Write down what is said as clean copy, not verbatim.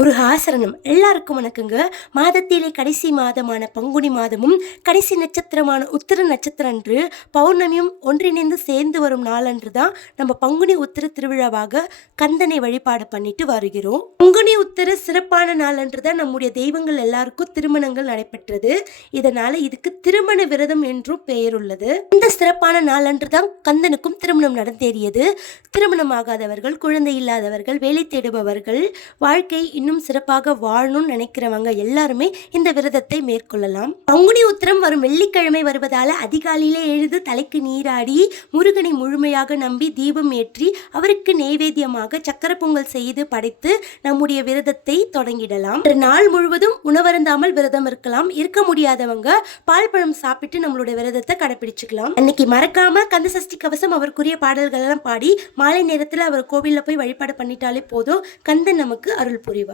ஒரு ஆசரணம். எல்லாருக்கும் வணக்கங்க. மாதத்திலே கடைசி மாதமான பங்குனி மாதமும் கடைசி நட்சத்திரமான உத்திர நட்சத்திரம் அன்று பௌர்ணமியும் ஒன்றிணைந்து சேர்ந்து வரும் நாளன்று தான் நம்ம பங்குனி உத்திர திருவிழாவாக கந்தனை வழிபாடு பண்ணிட்டு வருகிறோம். பங்குனி உத்திர சிறப்பான நாளன்று தான் நம்முடைய தெய்வங்கள் எல்லாருக்கும் திருமணங்கள் நடைபெற்றது. இதனால இதுக்கு திருமண விரதம் என்றும் பெயர் உள்ளது. இந்த சிறப்பான நாளன்று தான் கந்தனுக்கும் திருமணம் நடந்தேறியது. திருமணமாகாதவர்கள், குழந்தை இல்லாதவர்கள், வேலை தேடுபவர்கள், வாழ்க்கை இன்னும் சிறப்பாக வாழணும்னு நினைக்கிறவங்க எல்லாருமே இந்த விரதத்தை மேற்கொள்ளலாம். பங்குனி உத்திரம் வரும் வெள்ளிக்கிழமை வருவதால அதிகாலையிலே எழுந்து தலைக்கு நீராடி முருகனை முழுமையாக நம்பி தீபம் ஏற்றி அவருக்கு நெய்வேத்தியமாக சக்கர பொங்கல் செய்து படைத்து நம்முடைய விரதத்தை தொடங்கிடலாம். நாள் முழுவதும் உணவருந்தாமல் விரதம் இருக்கலாம். இருக்க முடியாதவங்க பால் பழம் சாப்பிட்டு நம்மளுடைய விரதத்தை கடைபிடிச்சுக்கலாம். அன்னைக்கு மறக்காம கந்த சஷ்டி கவசம் அவருக்குரிய பாடல்கள் எல்லாம் பாடி மாலை நேரத்தில் அவர் கோவிலில் போய் வழிபாடு பண்ணிட்டாலே போதும், கந்தன் நமக்கு அருள் புரிவார்.